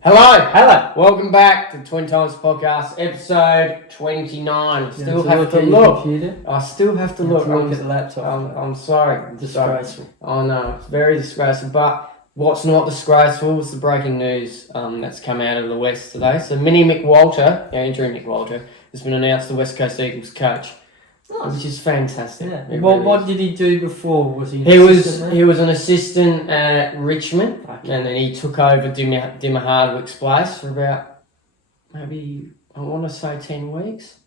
Hello. Welcome back to Twin Times Podcast, episode 29. I still have to look. I still have to look. Look at the laptop. I'm sorry. Disgraceful. Oh no, it's very disgraceful. But what's not disgraceful was the breaking news that's come out of the West today. So Andrew McWalter, has been announced the West Coast Eagles coach. Which is fantastic. Yeah. Well, what did he do before? Was he? He was an assistant at Richmond, and then he took over Dimmer Hardwick's place for about maybe I want to say 10 weeks.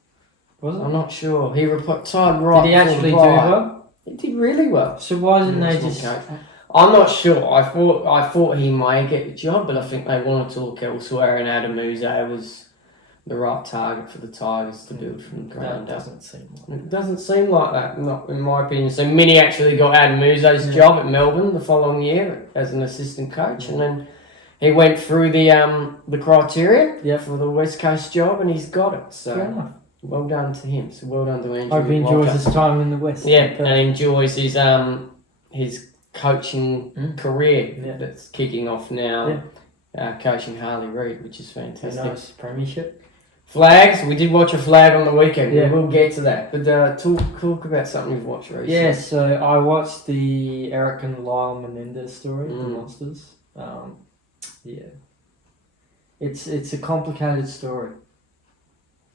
Was it? I'm not sure. He retired right. Did he actually do well? He did really well. So why didn't they just? I'm not sure. I thought he may get the job, but I think they wanted to look elsewhere, and Adam Musa was the right target for the Tigers to build from the ground up. It doesn't seem like that, not in my opinion. So Minnie actually got Adam Musa's job at Melbourne the following year as an assistant coach, and then he went through the criteria for the West Coast job, and he's got it. So well done to him. So well done to Andrew. Hope he enjoys his time in the West. Yeah, and enjoys his coaching career that's kicking off now. Coaching Harley Reid, which is fantastic. Nice premiership. Flags. We did watch a flag on the weekend. Yeah. We'll get to that. But talk about something you've watched recently. Yeah, so I watched the Eric and Lyle Menendez story, the Monsters. It's a complicated story.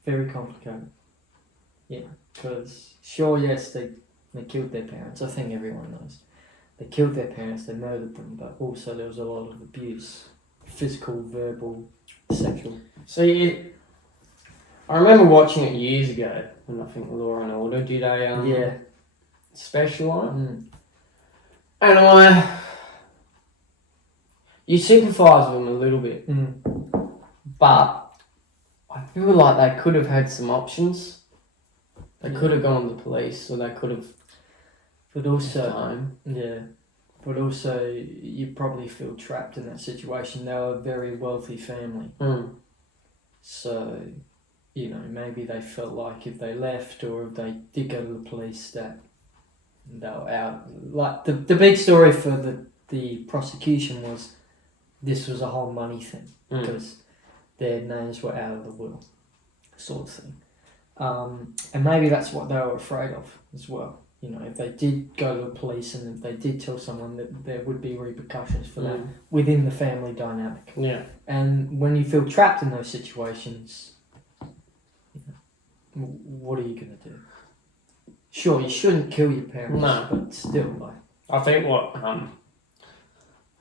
Very complicated. Yeah, because they killed their parents. I think everyone knows. They killed their parents, they murdered them, but also there was a lot of abuse. Physical, verbal, sexual. I remember watching it years ago, and I think Law and Order did a special on it. And you sympathise with them a little bit, but I feel like they could have had some options. They could have gone to the police, or they could have. But also, But also, you probably feel trapped in that situation. They were a very wealthy family. So, maybe they felt like if they left or if they did go to the police, that they were out. Like, the big story for the prosecution was this was a whole money thing. Because their names were out of the will, sort of thing. And maybe that's what they were afraid of as well. If they did go to the police and if they did tell someone that there would be repercussions for that within the family dynamic. Yeah. And when you feel trapped in those situations, what are you going to do? Sure, you shouldn't kill your parents, but still, I think what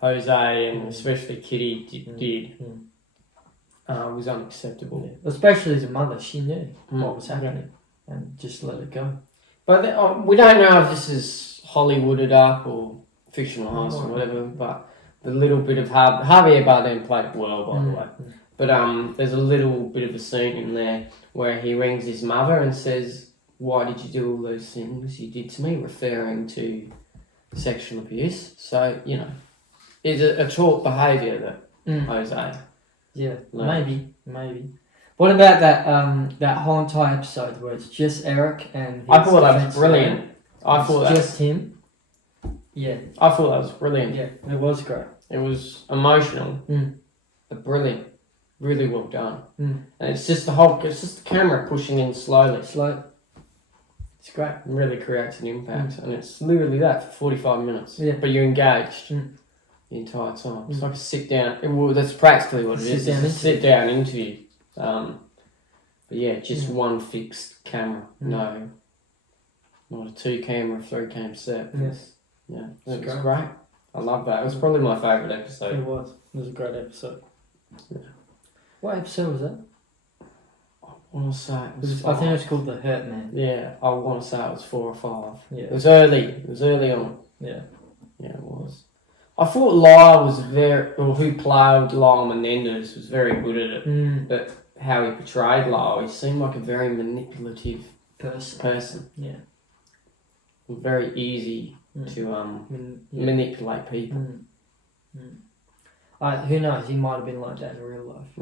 Jose and especially Kitty did was unacceptable. Yeah. Especially as a mother, she knew what was happening and just let it go. But we don't know if this is Hollywooded up or fictionalised or whatever, but the little bit of Javier Bardem played well, by the way. But there's a little bit of a scene in there where he rings his mother and says, "Why did you do all those things you did to me?" referring to sexual abuse. So, it's a taught behaviour that Jose. Yeah, maybe. What about that whole entire episode where it's just Eric and his I thought that was brilliant. Just him. Yeah. I thought that was brilliant. Yeah, it was great. It was emotional, but brilliant. Really well done. And it's just the camera pushing in slowly. It's great. It really creates an impact. And it's literally that for 45 minutes. Yeah. But you're engaged the entire time. It's like a sit down. Well, that's practically what it is. It's a sit down interview. But yeah, just one fixed camera. No, not a 2-camera, 3-cam set. It was great. I love that. It was probably my favourite episode. It was a great episode. Yeah. What episode was that? I want to say it was 5. I think it was called The Hurt Man. Yeah, I want to say it was 4 or 5. Yeah. It was early on. Yeah. Yeah, it was. I thought Lyle who played Lyle Menendez was very good at it. But how he portrayed Lyle, he seemed like a very manipulative person. Yeah. Very easy to manipulate people. Who knows? He might have been like that in real life.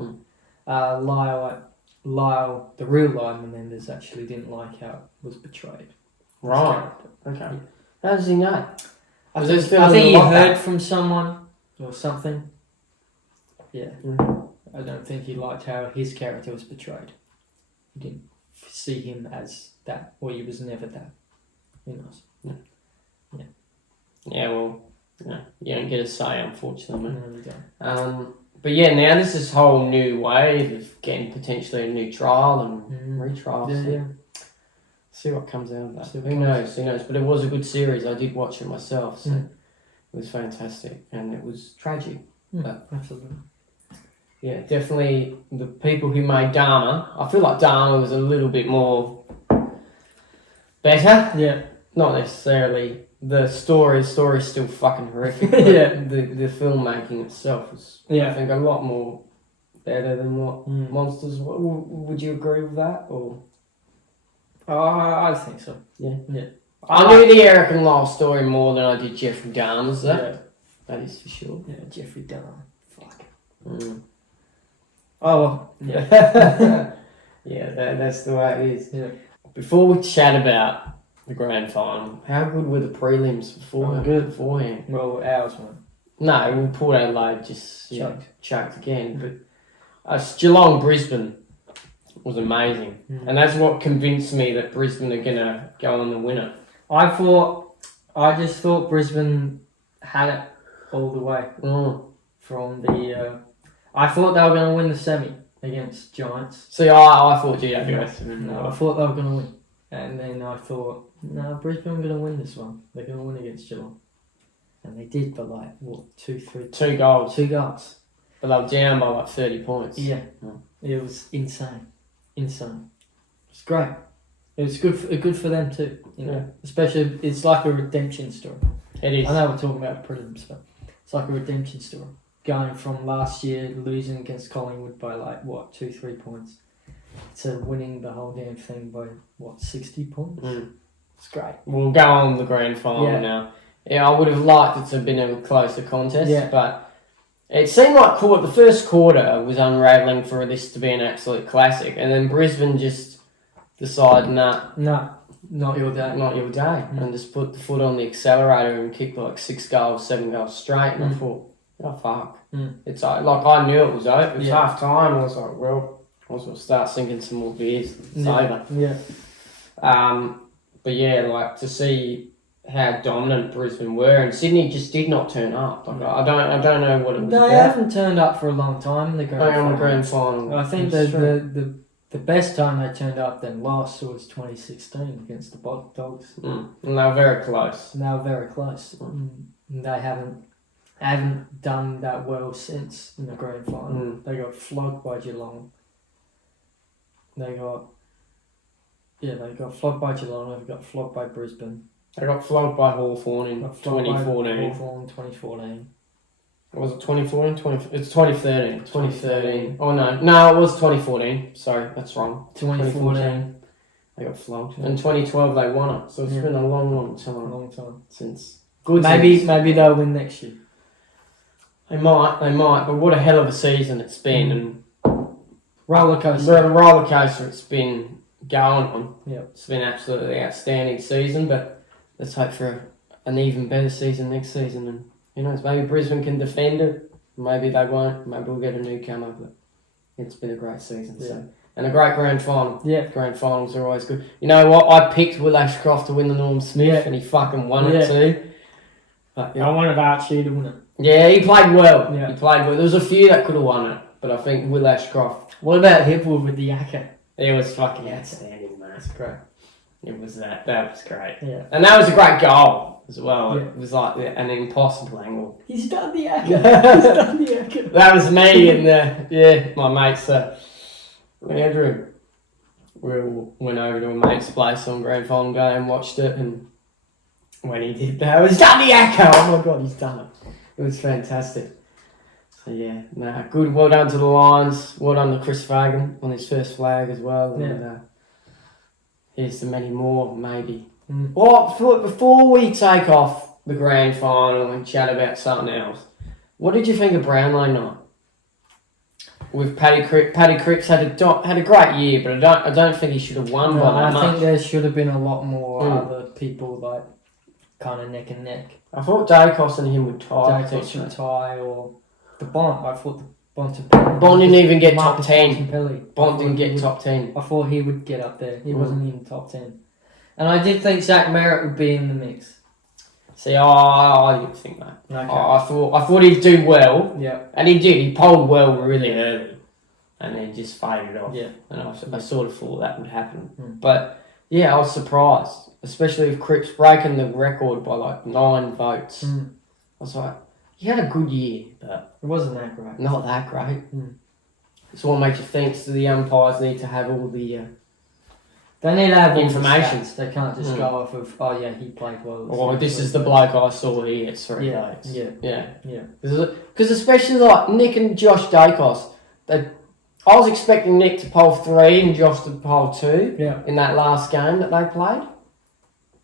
Lyle, the real Lyle Menendez, actually didn't like how it was portrayed. Right. Okay. How does he know? I think he heard from someone or something. Yeah. Mm. I don't think he liked how his character was portrayed. He didn't see him as that, or he was never that. Who knows? Yeah, well, you don't get a say, unfortunately. No, you don't. But yeah, now there's this whole new wave of getting potentially a new trial and retrial. Yeah. See what comes out of that. Who knows? But it was a good series. I did watch it myself, so it was fantastic, and it was tragic. But absolutely. yeah, definitely the people who made Dharma. I feel like Dharma was a little bit more better. Yeah. Not necessarily the story. The story's still fucking horrific. Yeah. The filmmaking itself was, I think, a lot more better than what Monsters. Would you agree with that, or? I think so. Yeah. Yeah. I knew the Eric and Lyle story more than I did Jeffrey Dahmer's. That is for sure. Yeah, Jeffrey Dahmer. Fuck. Mm. Oh well. Yeah. Yeah, that's the way it is. Yeah. Before we chat about the grand final, how good were the prelims beforehand? Well, ours weren't. No, we pulled Adelaide just Choked again, but Geelong Brisbane was amazing, and that's what convinced me that Brisbane are gonna go on the winner. I just thought Brisbane had it all the way from the. I thought they were gonna win the semi against Giants. See, I thought GWS. No, I thought they were gonna win, and then I thought, no, Brisbane are gonna win this one. They're gonna win against Geelong, and they did, but like what, 2 goals. 2 goals. But they were down by like 30 points. Yeah, it was insane. It's great. It was good for them too. You know, especially it's like a redemption story. It is. I know we're talking about prelims, but it's like a redemption story. Going from last year losing against Collingwood by like 2-3 points to winning the whole damn thing by 60 points. It's great. We'll go on the grand final now. Yeah, I would have liked it to have been a closer contest, but it seemed like the first quarter was unravelling for this to be an absolute classic, and then Brisbane just decided, no, not your day, and just put the foot on the accelerator and kicked like 6 goals, 7 goals straight, and I thought, oh fuck, it's like I knew it was over. It was half time. I was like, well, I was gonna start sinking some more beers. It's over. Yeah. But yeah, like to see how dominant Brisbane were, and Sydney just did not turn up. Like I don't know what it was. They haven't turned up for a long time in the grand final. I think the best time they turned up then lost was 2016 against the Dogs. And they were very close. They haven't done that well since in the grand final. They got flogged by Geelong. They got flogged by Geelong. They got flogged by Brisbane. They got flogged by Hawthorn in 2014. Hawthorn 2014. Was it 2014? It's 2013. 2013. Oh no, it was 2014. Sorry, that's wrong. 2014. They got flogged. In 2012 they won it. So it's been a long time since. Maybe they'll win next year. They might, but what a hell of a season it's been, and roller coaster it's been going on. Yeah, it's been absolutely outstanding season, but let's hope for an even better season next season, and who knows, maybe Brisbane can defend it, maybe they won't, maybe we'll get a newcomer, but it's been a great season, so. And a great grand final. Yeah. Grand finals are always good. You know what, I picked Will Ashcroft to win the Norm Smith, and he fucking won it too. But, I wanted Archie to win it. Yeah, he played well. Yeah. He played well. There was a few that could have won it, but I think Will Ashcroft. What about Hipwood with the yakka? It was fucking outstanding, man. It's great. It was that. That was great. Yeah. And that was a great goal as well. Yeah. It was like an impossible angle. He's done the yakka. That was me and my mates, Andrew. We went over to a mate's place on grand final day and watched it, and when he did that, he's done the yakka. Oh my god, he's done it. It was fantastic. So yeah, good. Well done to the Lions. Well done to Chris Fagan on his first flag as well. And here's to many more, maybe. Well, before we take off the grand final and chat about something else, what did you think of Brownlow night? With Paddy Cripps had a great year, but I don't think he should have won by that much. I think there should have been a lot more other people like kind of neck and neck. I thought Dacos and him would tie. Dacos would tie, or the Bomb. I thought Bond didn't even get top Marcus 10. Bontempelli. Bond didn't get top 10. I thought he would get up there. He wasn't even top 10. And I did think Zach Merritt would be in the mix. See, I didn't think that. Okay. I thought he'd do well. Yeah. And he did. He polled well really early. And then just faded off. Yeah. And I sort of thought that would happen. Mm. But, yeah, I was surprised. Especially with Cripps breaking the record by like 9 votes. Mm. I was like, he had a good year, but It wasn't that great. not that great. Mm. It's what makes you think. So the umpires need to have all the They need to have information. All the stats. They can't just go off of, oh yeah, he played well. Or this is the bloke I saw, he gets 3 Yeah, votes. yeah. Because especially like Nick and Josh Dacos, I was expecting Nick to poll 3 and Josh to poll 2 in that last game that they played.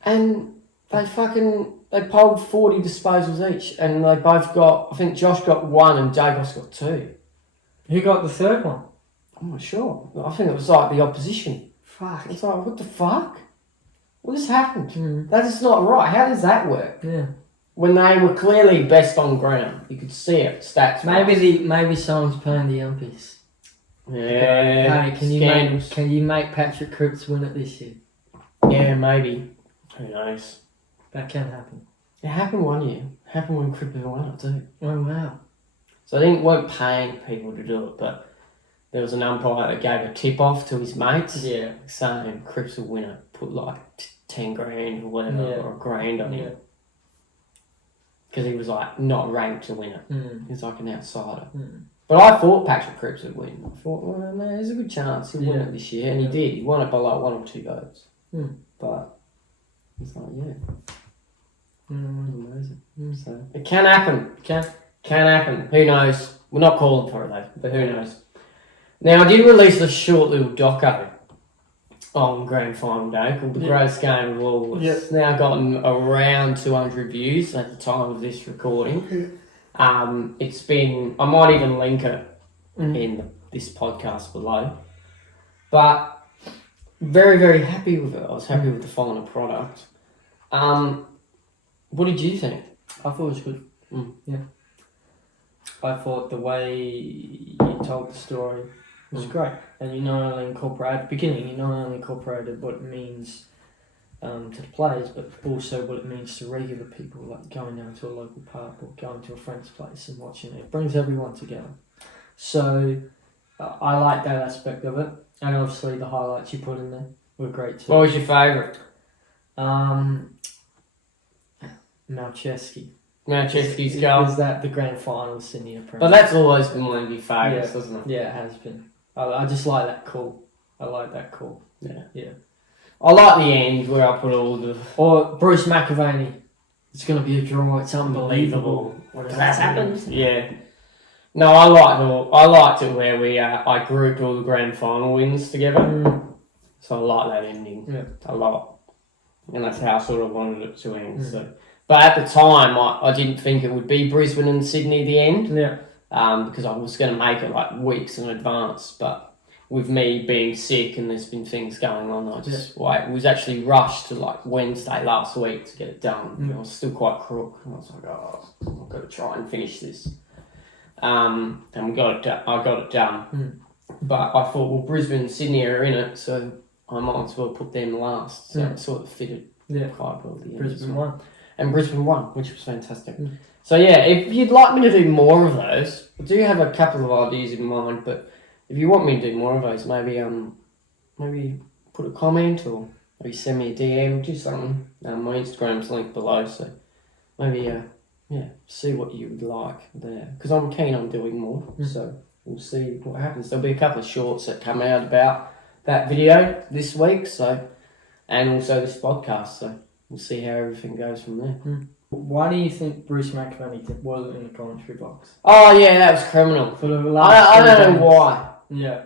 And they polled 40 disposals each, and they both got, I think Josh got 1 and Dacos got 2. Who got the third one? I'm not sure. I think it was like the opposition. Fuck. It's like, what the fuck? What has happened? Mm. That is not right. How does that work? Yeah. When they were clearly best on ground. You could see it, stats. Maybe someone's playing the umpies. Yeah. Hey, can you make Patrick Cripps win it this year? Yeah, maybe. Who knows? That can happen. It happened one year. It happened when Cripps won it too. Oh wow. So they weren't paying people to do it, but there was an umpire that gave a tip off to his mates. Yeah. Saying Cripps will win it. Put like 10 grand or whatever, or a grand on him. Because he was like not ranked to win it. Mm. He's like an outsider. Mm. But I thought Patrick Cripps would win. I thought, well, man, there's a good chance he'll win it this year. And he did. He won it by like 1 or 2 votes. Mm. But it's like, amazing. Mm. So it can happen. Can happen. Who knows? We're not calling for it though, but who knows? Now I did release a short little doco on Grand Final Day called The Greatest Game of All. It's now gotten around 200 views at the time of this recording. It's been, I might even link it in this podcast below. But very, very happy with it. I was happy with the final product. What did you think? I thought it was good. Mm. Yeah. I thought the way you told the story was great. And you not only incorporated, at the beginning, you not only incorporated what it means to the players, but also what it means to regular people, like going down to a local pub or going to a friend's place and watching it. It brings everyone together. So I like that aspect of it. And obviously the highlights you put in there were great too. What was your favourite? Malchesky's goal. Was that the grand final Sydney Premier? But that's always been one of your favourites, hasn't it? Yeah, it has been. I just like that call. I like that call. Yeah. I like the end where I put all the... Or Bruce McAvaney. It's going to be a draw. It's unbelievable. What has happened? Yeah. No, I liked it where I grouped all the grand final wins together. So I like that ending a lot. And that's how I sort of wanted it to end. So, but at the time, I didn't think it would be Brisbane and Sydney the end. Yeah. Because I was going to make it like weeks in advance. But with me being sick and there's been things going on, it was actually rushed to like Wednesday last week to get it done. I was still quite crook. And I was like, I've got to try and finish this. And I got it done. But I thought, well, Brisbane and Sydney are in it, so I might as well put them last. So it sort of fitted quite well. Brisbane won. And Brisbane won, which was fantastic. So yeah, if you'd like me to do more of those, I do have a couple of ideas in mind, but if you want me to do more of those, maybe put a comment or maybe send me a DM, do something. My Instagram's linked below, so maybe see what you would like there. Because I'm keen on doing more, so we'll see what happens. There'll be a couple of shorts that come out about that video this week, and also this podcast, so we'll see how everything goes from there. Why do you think Bruce McMahon wasn't in the commentary box? Oh yeah, that was criminal. For the last I don't know why. Yeah.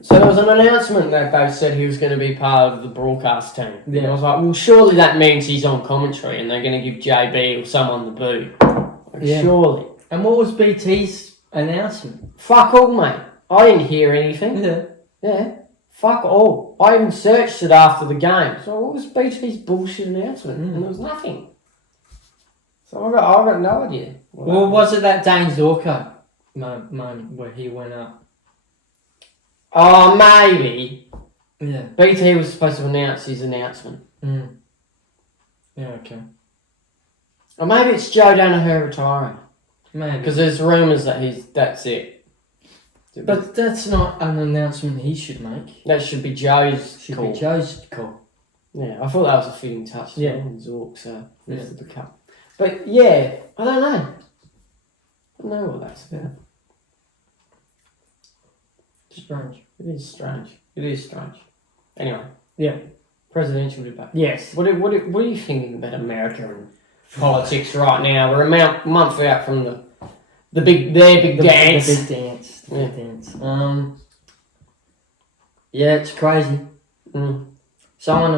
So there was an announcement that they said he was going to be part of the broadcast team. Yeah. And I was like, well, surely that means he's on commentary and they're going to give JB or someone the boot. Surely. And what was BT's announcement? Fuck all, mate. I didn't hear anything. Yeah. Fuck all. I even searched it after the game. So what was BT's bullshit announcement? And there was nothing. So I got no idea. Well, was it that Dane's Doco? moment where he went up. Oh, maybe. Yeah. BT was supposed to announce his announcement. Mm. Yeah, okay. Or maybe it's Joe Danaher retiring. Maybe. Because there's rumours that that's it. But that's not an announcement he should make. That should be Joe's Should call. be Joe's call. Yeah, I thought that was a fitting touch. Yeah. Zorks lifted the cup. But yeah, I don't know. I don't know what that's about. Strange. It is strange. It is strange. Anyway. Yeah. Presidential debate. Yes. What are you thinking about America and politics right now? We're a month out from the big dance. The big dance. The big dance. Yeah, it's crazy. Mm. Someone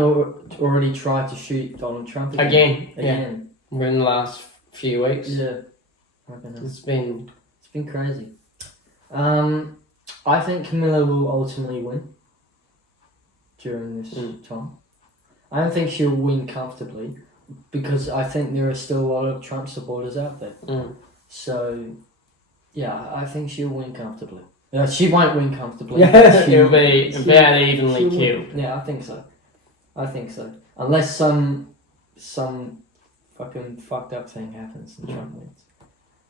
already tried to shoot Donald Trump again. Yeah. In the last few weeks. Yeah. It's been crazy. I think Camilla will ultimately win during this time. I don't think she'll win comfortably because I think there are still a lot of Trump supporters out there. Mm. So, yeah, I think she'll win comfortably. She won't win comfortably. She'll be about evenly killed. Yeah, I think so. Unless some fucking fucked up thing happens and Trump wins.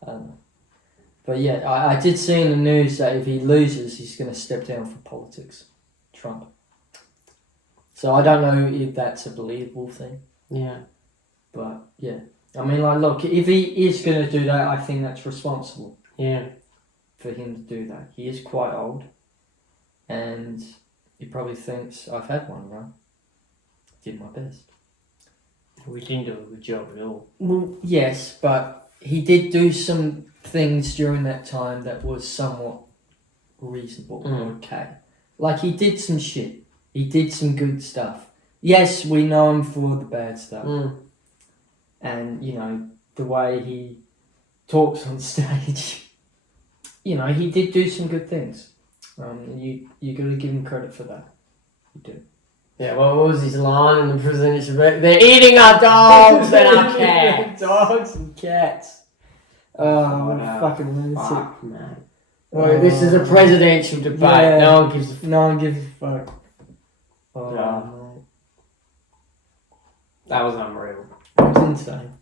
I don't know. But yeah, I did see in the news that if he loses, he's going to step down from politics. Trump. So I don't know if that's a believable thing. Yeah. But yeah. I mean, like, look, if he is going to do that, I think that's responsible. Yeah. For him to do that. He is quite old. And he probably thinks, I've had one run. Did my best. We didn't do a good job at all. Well, yes, but he did do some things during that time that was somewhat reasonable. Okay. Like, he did some shit. He did some good stuff. Yes, we know him for the bad stuff. And, you know, the way he talks on stage. You know, he did do some good things. You got to give him credit for that. You do. Yeah, well, what was his line in the presidential debate? They're eating our dogs and our cats. Dogs and cats. Oh, what a fucking lunatic. Fuck, man. Well, this is a presidential debate. Yeah. No one gives a fuck. No one gives a fuck. Oh, Yeah. mate. That was unreal. It's insane.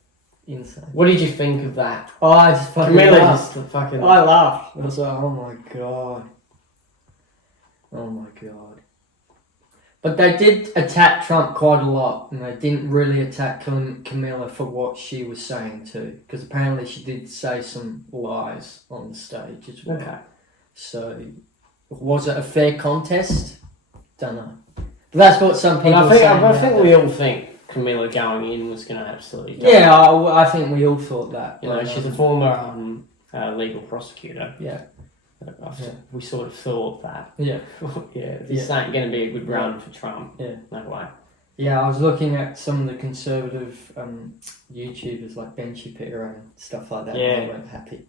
Insane. What did you think of that? Oh, I just fucking Camilla laughed. just fucking... I laughed. I was like, oh my god. Oh my god. But they did attack Trump quite a lot, and they didn't really attack Camilla for what she was saying too, because apparently she did say some lies on the stage as well. Okay. So, was it a fair contest? Don't know. But that's what some people I say. think we all think Camilla going in was going to absolutely go. Yeah, I think we all thought that. You know, she's a former legal prosecutor. Yeah. We sort of thought that. Yeah. Yeah, this ain't going to be a good run for Trump. Yeah. No way. Yeah, I was looking at some of the conservative YouTubers like Ben Shapiro and stuff like that. Yeah. And they weren't happy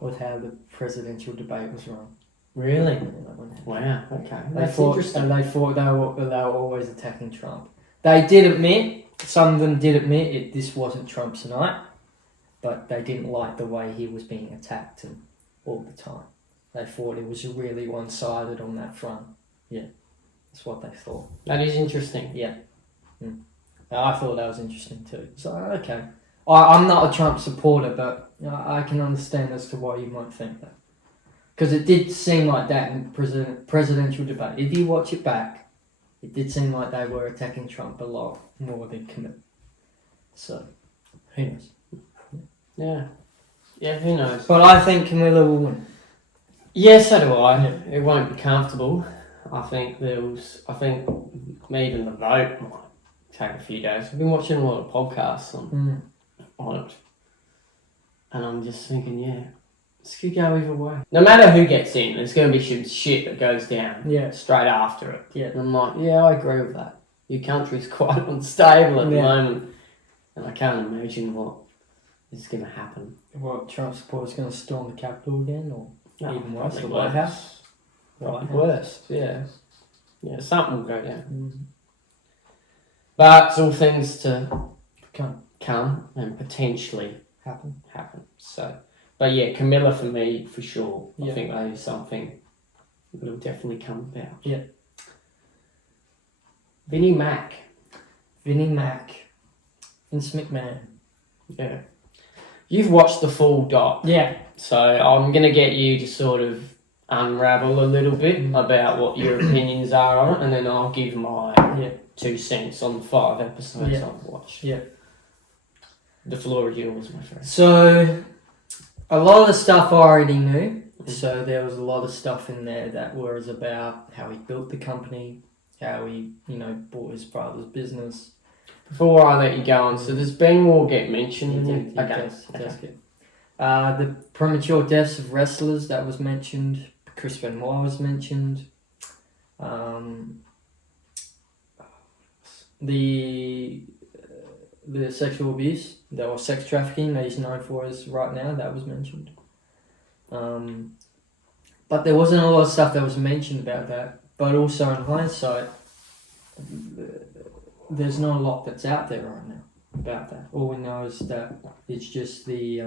with how the presidential debate was run. Really? Yeah, they weren't happy. Wow, okay. They That's thought, interesting. and they thought they were always attacking Trump. They did admit, some of them did admit this wasn't Trump's night, but they didn't like the way he was being attacked and all the time. They thought it was really one-sided on that front. Yeah, that's what they thought. That is interesting. Yeah. I thought that was interesting too. So, okay. I'm not a Trump supporter, but I can understand as to why you might think that. Because it did seem like that in presidential debate. If you watch it back, it did seem like they were attacking Trump a lot more than Camilla. So, who knows? Yeah. Yeah, who knows? But I think Camilla will win. Yeah, so do I. Yeah. It won't be comfortable. I think even the vote might take a few days. I've been watching a lot of podcasts on it. And I'm just thinking, yeah, this could go either way. No matter who gets in, there's going to be some shit that goes down straight after it. Yeah. And I'm like, yeah, I agree with that. Your country's quite unstable at the moment. And I can't imagine what is going to happen. What, Trump supporters going to storm the Capitol again? Or even worse, the probably White House? Probably worse, yeah. Yeah, something will go down. But it's all things to come and potentially happen. So But yeah, Camilla for me, for sure. Yeah. I think that is something that will definitely come about. Yeah. Vinnie Mac. Vince McMahon. Yeah. You've watched the full doc. Yeah. So I'm going to get you to sort of unravel a little bit about what your opinions are on it, and then I'll give my 2 cents on the 5 episodes I've watched. Yeah. The floor is yours, my friend. So, a lot of the stuff I already knew. So there was a lot of stuff in there that was about how he built the company, how he, bought his father's business. Before I let you go on, so does Ben War get mentioned? Okay. The premature deaths of wrestlers, that was mentioned. Chris Benoit was mentioned. The sexual abuse, or sex trafficking that he's known for is right now, that was mentioned. But there wasn't a lot of stuff that was mentioned about that. But also in hindsight, there's not a lot that's out there right now about that. All we know is that it's just the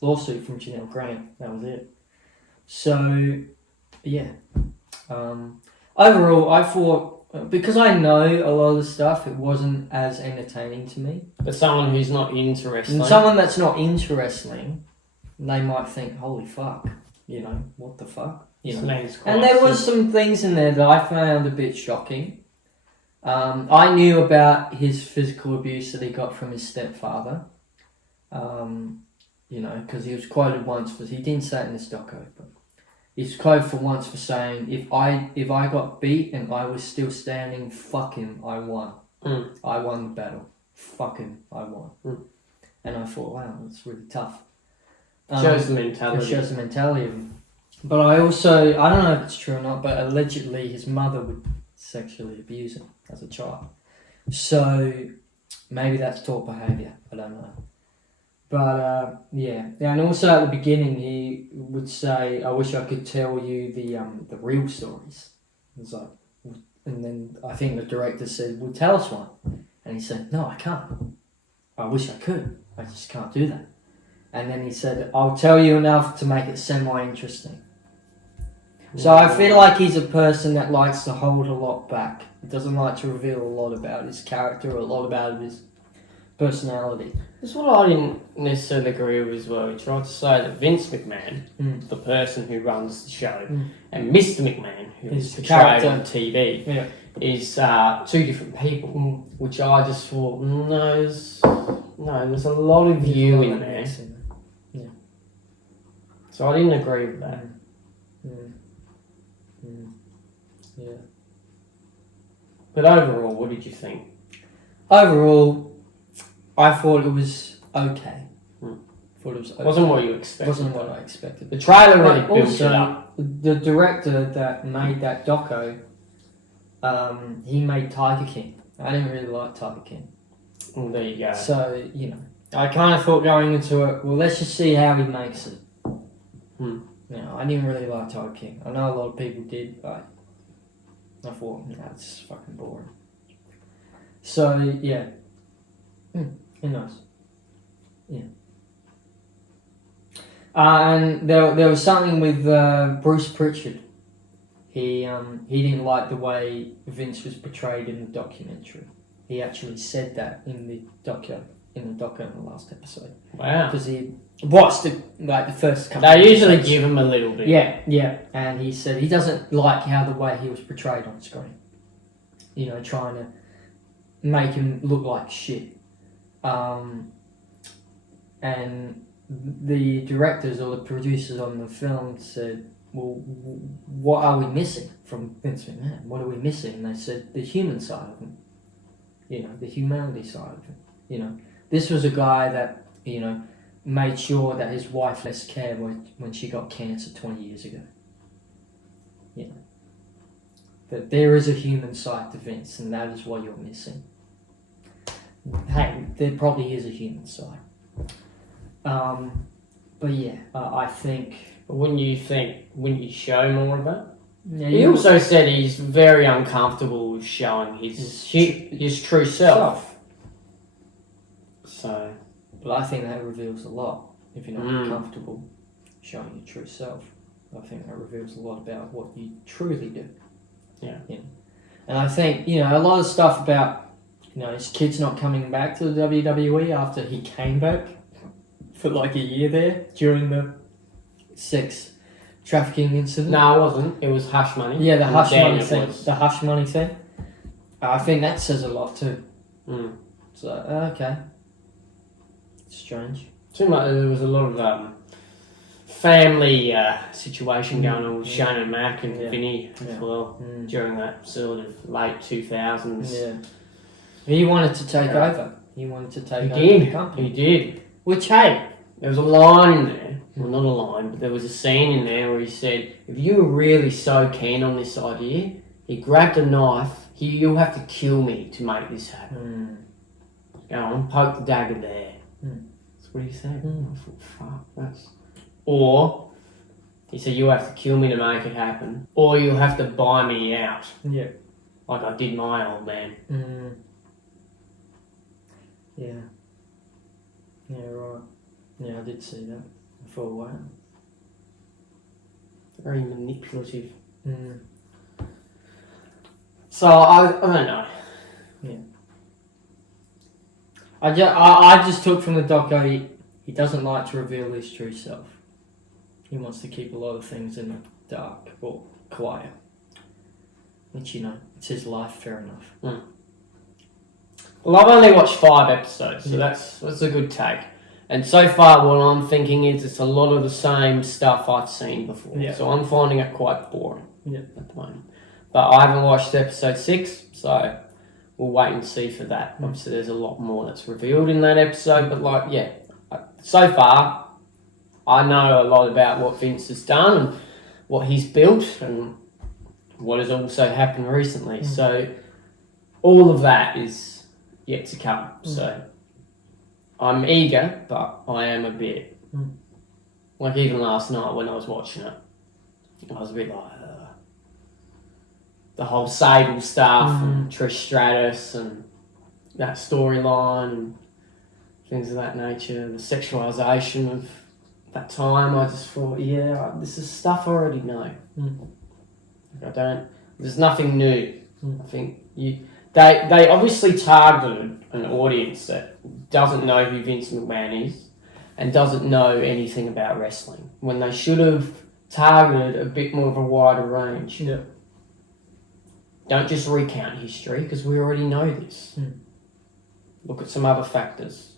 lawsuit from Janelle Grant. That was it. So, yeah. Overall, I thought, because I know a lot of the stuff, it wasn't as entertaining to me. But someone who's not into wrestling. And someone that's not into wrestling, they might think, holy fuck, what the fuck? And there was some things in there that I found a bit shocking. I knew about his physical abuse that he got from his stepfather. Because he was quoted once he didn't say it in this doco, but he's quoted for once for saying, if I got beat and I was still standing, fuck him, I won. I won the battle. Fuck him, I won. And I thought, wow, that's really tough. Shows the mentality. It shows the mentality of him. But I don't know if it's true or not, but allegedly his mother would sexually abuse him as a child. So maybe that's taught behaviour. I don't know. But yeah, and also at the beginning he would say, "I wish I could tell you the real stories." It's like, and then I think the director said, "Well, tell us one," and he said, "No, I can't. I wish I could. I just can't do that." And then he said, "I'll tell you enough to make it semi-interesting." So I feel like he's a person that likes to hold a lot back. He doesn't like to reveal a lot about his character or a lot about his personality. That's what I didn't necessarily agree with as well. He tried to say that Vince McMahon, the person who runs the show, and Mr. McMahon, who is portrayed on TV, is 2 different people, which I just thought, there's a lot of you in there. Yeah. So I didn't agree with that. Yeah. But overall, what did you think? Overall, I thought it was okay. Wasn't what you expected. Wasn't what I expected. The trailer really built it up. The director that made that doco, he made Tiger King. I didn't really like Tiger King. Well, there you go. So, I kind of thought going into it, well, let's just see how he makes it. I didn't really like Tiger King. I know a lot of people did, but I thought, that's fucking boring. So, yeah. Who knows? Yeah. And there was something with Bruce Pritchard. He didn't like the way Vince was portrayed in the documentary. He actually said that in the doco in the last episode. Wow. Because he watched the first couple. They usually give him a little bit. Yeah. And he said he doesn't like the way he was portrayed on screen. Trying to make him look like shit. And the directors or the producers on the film said, well, what are we missing from Vince McMahon? What are we missing? And they said the human side of him. The humanity side of him. This was a guy that, made sure that his wife less care when she got cancer 20 years ago. That there is a human side to Vince, and that is what you're missing. Hey, there probably is a human side. But yeah, I think... But wouldn't you show more of that? Yeah, he also said he's very uncomfortable with showing his true self. So... But I think that reveals a lot. if you're not comfortable showing your true self. I think that reveals a lot about what you truly do. Yeah. And I think, a lot of stuff about, his kids not coming back to the WWE after he came back for like a year there during the sex trafficking incident. No, it wasn't. It was hush money. Yeah, the hush money thing. Was. The hush money thing. I think that says a lot too. Mm. So, okay. Strange. Too much. There was a lot of family situation going on with Shane and Mac and Vinny as well during that sort of late 2000s. Yeah. He wanted to take over. He wanted to take over the company. He did. Which, hey, there was a line in there. Well, not a line, but there was a scene in there where he said, if you were really so keen on this idea, he grabbed a knife, you'll have to kill me to make this happen. Go on, poke the dagger there. That's what he said. I thought, fuck, that's... Or, he said, you'll have to kill me to make it happen, or you'll have to buy me out. Yeah. Like I did my old man. Yeah. Yeah, right. Yeah, I did see that for a while. Very manipulative. So, I don't know. Yeah. I just took from the doco, he doesn't like to reveal his true self. He wants to keep a lot of things in the dark or quiet. Which, it's his life, fair enough. Well, I've only watched 5 episodes, so that's a good take. And so far, what I'm thinking is it's a lot of the same stuff I've seen before. Yeah. So I'm finding it quite boring at the moment. But I haven't watched episode 6, so we'll wait and see for that. Obviously, there's a lot more that's revealed in that episode, but so far, I know a lot about what Vince has done and what he's built and what has also happened recently. So all of that is yet to come. So I'm eager, but I am a bit... Like even last night when I was watching it, I was a bit like... the whole Sable stuff and Trish Stratus and that storyline and things of that nature, the sexualisation of that time, I just thought, this is stuff I already know. There's nothing new. I think they obviously targeted an audience that doesn't know who Vince McMahon is and doesn't know anything about wrestling, when they should have targeted a bit more of a wider range. Yeah. Don't just recount history, because we already know this. Look at some other factors.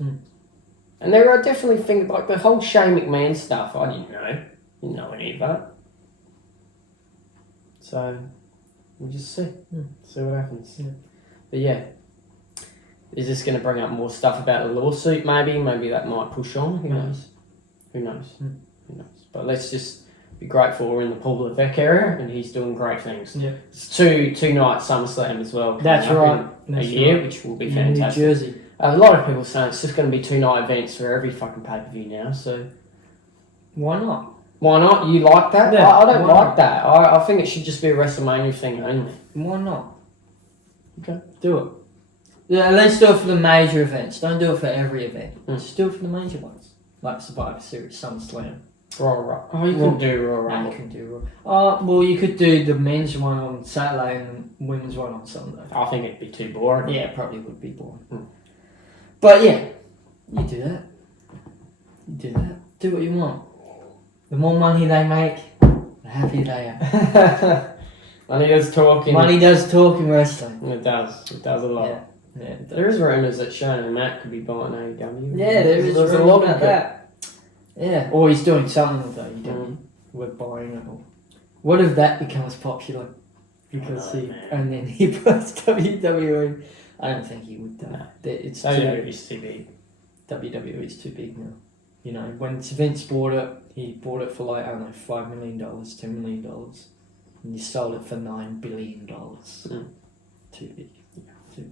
And there are definitely things, like the whole Shane McMahon stuff, I didn't know any of that. So, we'll just see what happens. But is this going to bring up more stuff about the lawsuit maybe? Maybe that might push on, who knows? Who knows? But let's just be grateful we're in the Paul Levesque area and he's doing great things. Yeah. It's two night SummerSlam as well. That's right. A year, which will be fantastic. New Jersey. A lot of people saying it's just going to be 2 night events for every fucking pay-per-view now, so... Why not? Why not? You like that? Yeah, I don't like that. I think it should just be a WrestleMania thing only. Why not? Okay. Do it. Yeah, let's do it for the major events. Don't do it for every event. Just do it for the major ones. Like Survivor Series, SummerSlam. Raw. Oh, you can do Raw Rumble. You can do Raw. Well, you could do the men's one on Saturday and the women's one on Sunday. I think it'd be too boring. Yeah, it probably would be boring. But yeah, you do that. Do what you want. The more money they make, the happier they are. Money does talk in wrestling. It does. It does a lot. Yeah. There is rumours that Shane and Matt could be buying AEW. Yeah, there's a lot about that. Yeah. Or he's doing something with AEW. We're buying it all. What if that becomes popular? Because and then he puts WWE. I don't think he would. No. It's WWE's too big. WWE is too big now. When Vince bought it, he bought it for like, I don't know, $5 million, $10 million. And you sold it for $9 billion. Too big. Yeah, too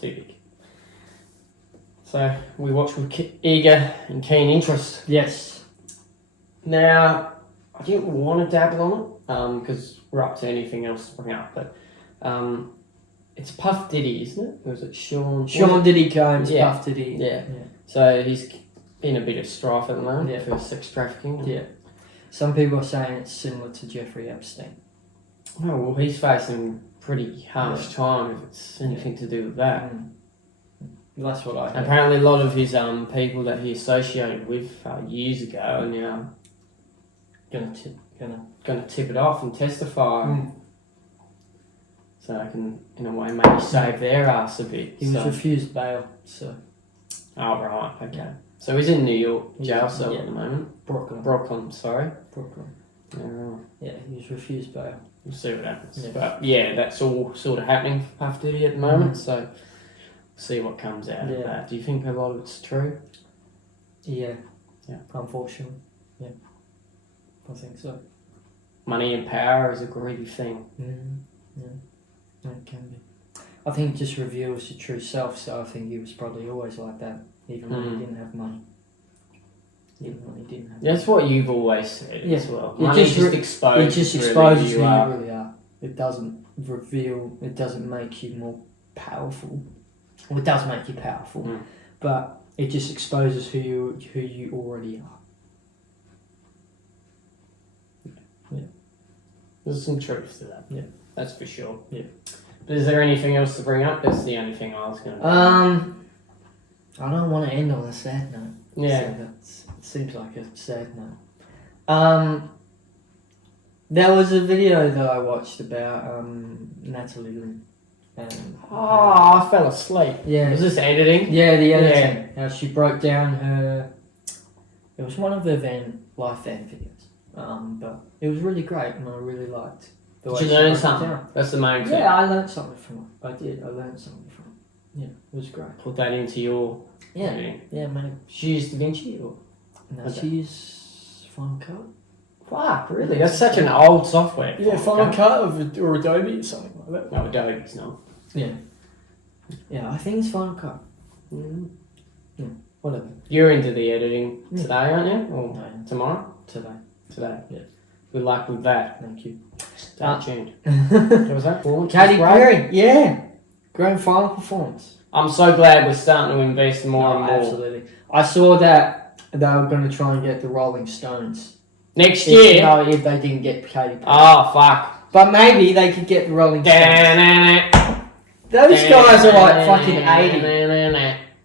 big. So, we watch with eager and keen interest. Yes. Now, I didn't want to dabble on it, because we're up to anything else to bring up, but it's Puff Diddy, isn't it? Or is it Sean? Sean Diddy Combs, Puff Diddy. Yeah. So in a bit of strife at the moment Yeah. for sex trafficking. Yeah. Some people are saying it's similar to Jeffrey Epstein. Oh, well, he's facing pretty harsh time if it's anything to do with that. That's what I heard. Apparently, a lot of his people that he associated with years ago are now gonna tip it off and testify, so I can, in a way, maybe save their ass a bit. He was refused bail, so. Oh right, okay. So he's in New York jail cell at the moment. Brooklyn, sorry. Brooklyn. Yeah, right. Yeah, he was refused bail. We'll see what happens. Yeah. But yeah, that's all sort of happening for Puff Diddy at the moment, so see what comes out of that. Do you think a lot of it's true? Yeah. Yeah. Unfortunately. Yeah. I think so. Money and power is a greedy thing. Yeah. It can be. I think it just reveals your true self, so I think he was probably always like that, even when he didn't have money. That's what you've always said as well. Money just exposes who you really are. It doesn't reveal, it doesn't make you more powerful. Well, it does make you powerful, but it just exposes who you already are. Yeah. There's some truth to that. Yeah. That's for sure. Yeah. But is there anything else to bring up? That's the only thing I was going to I don't want to end on a sad note. Yeah. So it seems like a sad note. There was a video that I watched about Natalie Lynn. I fell asleep. Yeah. Was this editing? Yeah, the editing. How she broke down her... It was one of the live fan videos. But it was really great and I really liked the way Did you learn something? That's the main thing. Yeah, I learned something from it. I did. I learned something from it. Yeah, it was great. Put that into your editing. Yeah, man. She used DaVinci or? No, she used Final Cut. Fuck, really? That's such an old software. Yeah, Final Cut or Adobe or something like that. No, Adobe's not. Yeah. Yeah, I think it's Final Cut. Yeah, whatever. You're into the editing today, aren't you? Or tomorrow? Today. Yeah. Good luck with that. Thank you. Stay tuned. What was that? Katy Perry. Yeah. Grand final performance. I'm so glad we're starting to invest more and more. Absolutely. I saw that they were going to try and get the Rolling Stones. Next year? No, if they didn't get Katy Perry. Oh, fuck. But maybe they could get the Rolling Stones. Those guys are like fucking 80.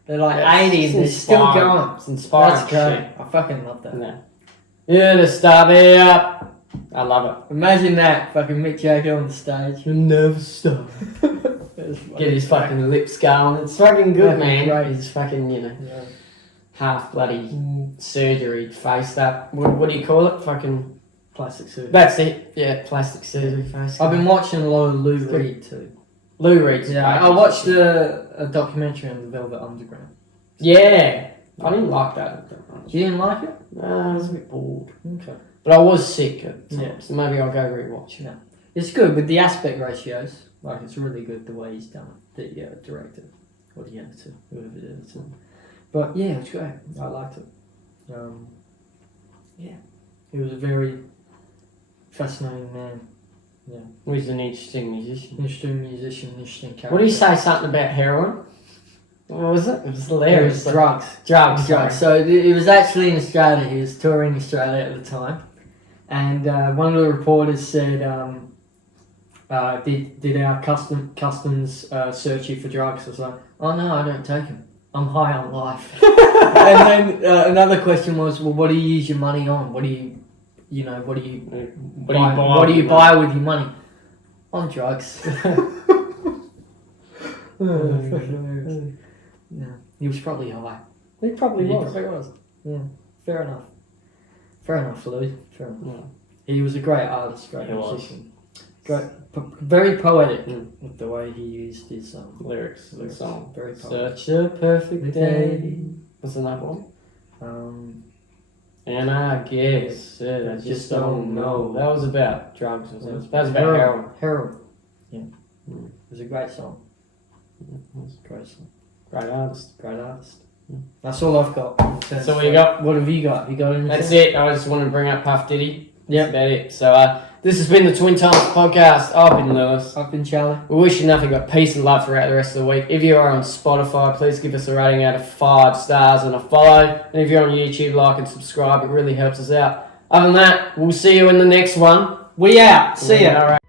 They're like 80 and they're still going. It's inspiring. That's great. I fucking love that. Yeah, to start it up. I love it. Imagine that, fucking Mick Jagger on the stage. You'll never stop. Get his fucking lips going. It's fucking good, man. Great. He's fucking, half bloody surgery faced up. What do you call it? Fucking plastic surgery. That's it. Yeah, plastic surgery face. I've been watching a lot of Lou Reed too. Lou Reed's I watched a documentary on the Velvet Underground. Yeah. I didn't like that. You didn't like it? No, I was a bit bored. Okay. But I was sick at times, so maybe I'll go rewatch it. Yeah. It's good with the aspect ratios. Like, it's really good the way he's done it. The director. Or the editor. Whoever did it. But yeah, it's great. I liked it. He was a very fascinating man. Yeah. He's an interesting musician. Interesting character. What did he say? Something about heroin? What was it? It was hilarious. It was drugs. So it was actually in Australia. He was touring Australia at the time. And one of the reporters said, did our customs search you for drugs? I was like, oh no, I don't take them. I'm high on life. And then another question was, well, what do you use your money on? What do you buy with your money? On drugs. Yeah, he was probably high. He probably was. Yeah, fair enough, Louis. Fair enough. Yeah. He was a great artist, great musician. Great, very poetic with the way he used his lyrics of the song. Very poetic. Such a perfect day. What's another one? And I guess I just don't know. That was about drugs, wasn't it? That was about heroin. Heroin. Yeah. It was a great song. Great song. Great artist. That's all I've got. So what you got? What have you got? You got anything? That's it. I just wanted to bring up Puff Diddy. Yeah. That's about it. So This has been the Twin Times Podcast. I've been Lewis. I've been Charlie. We wish you nothing but peace and love throughout the rest of the week. If you are on Spotify, please give us a rating out of 5 stars and a follow. And if you're on YouTube, like and subscribe. It really helps us out. Other than that, we'll see you in the next one. We out. See ya. All right.